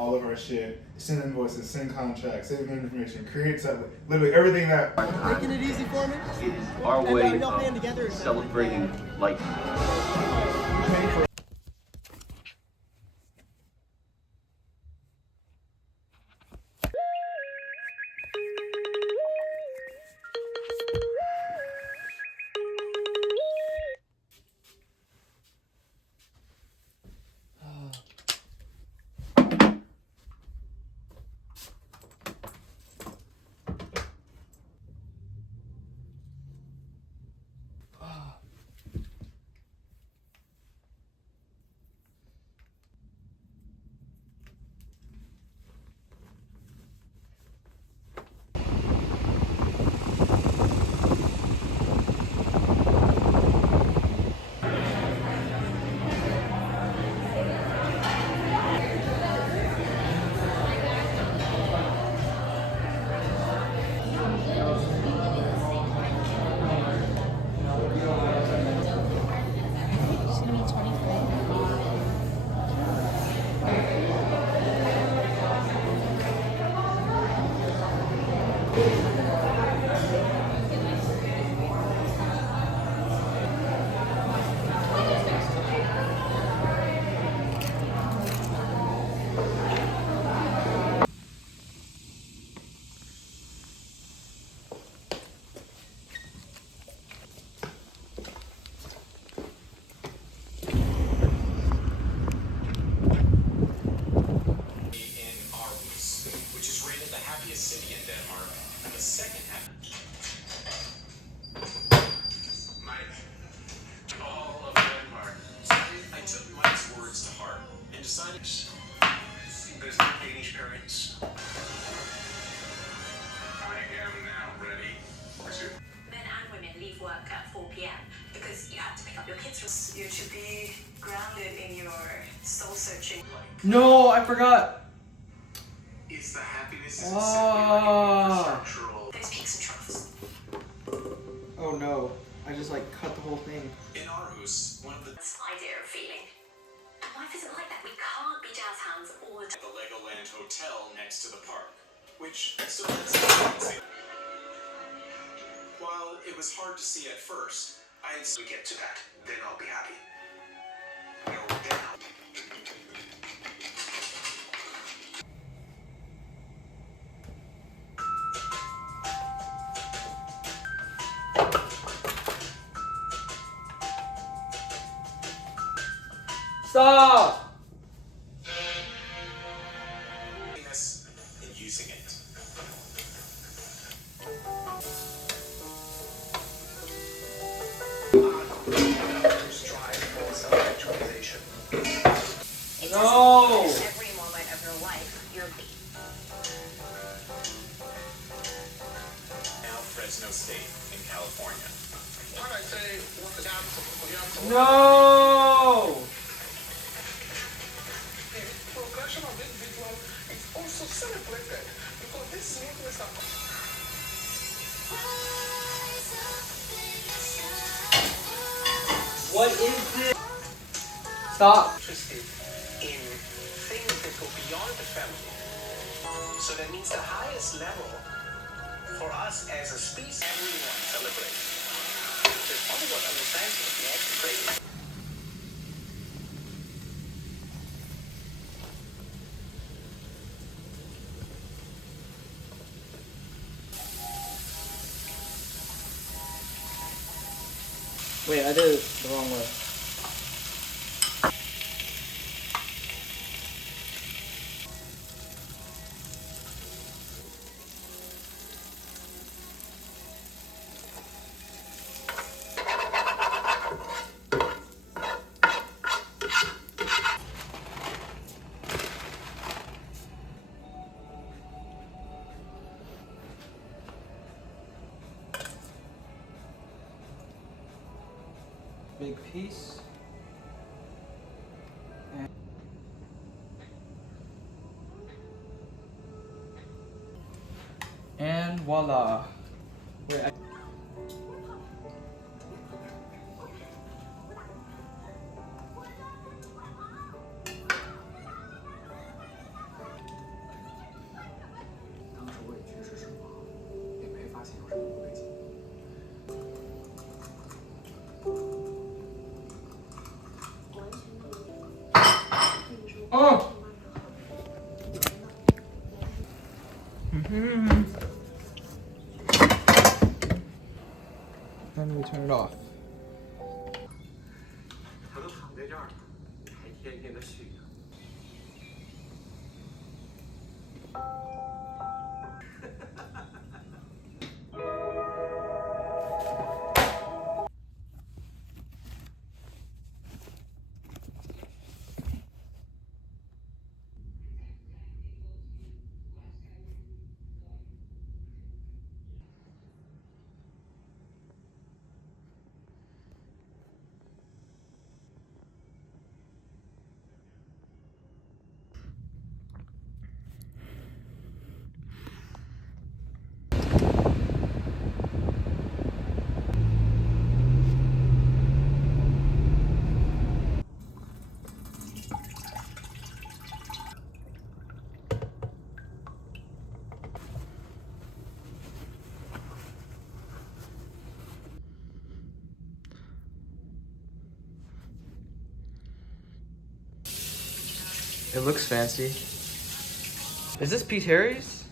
all of our shit, send invoices, send contracts, save information, create stuff, literally everything that. Making it easy for me. It is our way of celebrating life. City in Denmark, and the second half. Mike, all of Denmark. I took Mike's words to heart and decided there's no Danish parents. I am now ready to. Men and women leave work at 4 p.m. because you have to pick up your kids. You should be grounded in your soul searching. No, I forgot. It's the happiness Oh. There's peaks and troughs. Oh no, I just like cut the whole thing. In Aarhus, one of the Idea of feeling. Life isn't like that. We can't be jazz hands all the time. Legoland Hotel next to the park, which still while it was hard to see at first, I'd we get to that, then I'll be happy. No doubt. Stop! And using it. Strive for self-actualization. No! Every moment of your life, you're Now Fresno State in California. When I say what the No! progression of individual is also celebrated because this is what we start. What is this? Stop. Interested in things that go beyond the family. So that means the highest level for us as a species, everyone celebrates. There's only one understands it, the act of praise. Wait, I did it the wrong way. Big piece. And voila. Wait, Oh! Then we turn it off. 他都躺在这儿了，还天天的续呢。It looks fancy. Is this Pete Harry's?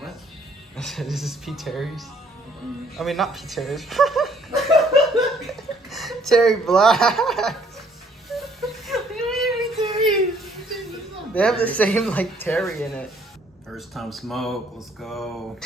What? Is this Pete Harry's? I mean, not Pete Harry's. Terry Black. They have the same like Terry in it. First time smoke, let's go.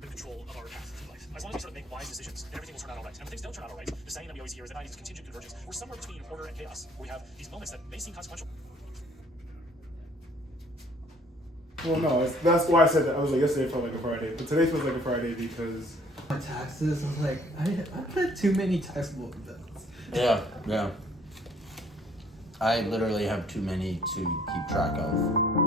Control of our path through life. As long as we sort of make wise decisions, then everything will turn out all right. And when things don't turn out all right, the saying that we always hear is that 90s contingent convergence. We're somewhere between order and chaos. We have these moments that may seem consequential. Well, no, that's why I said that. I was like, yesterday felt like a Friday, but today feels like a Friday because My taxes, I was like, I put too many taxable bills. Yeah. I literally have too many to keep track of.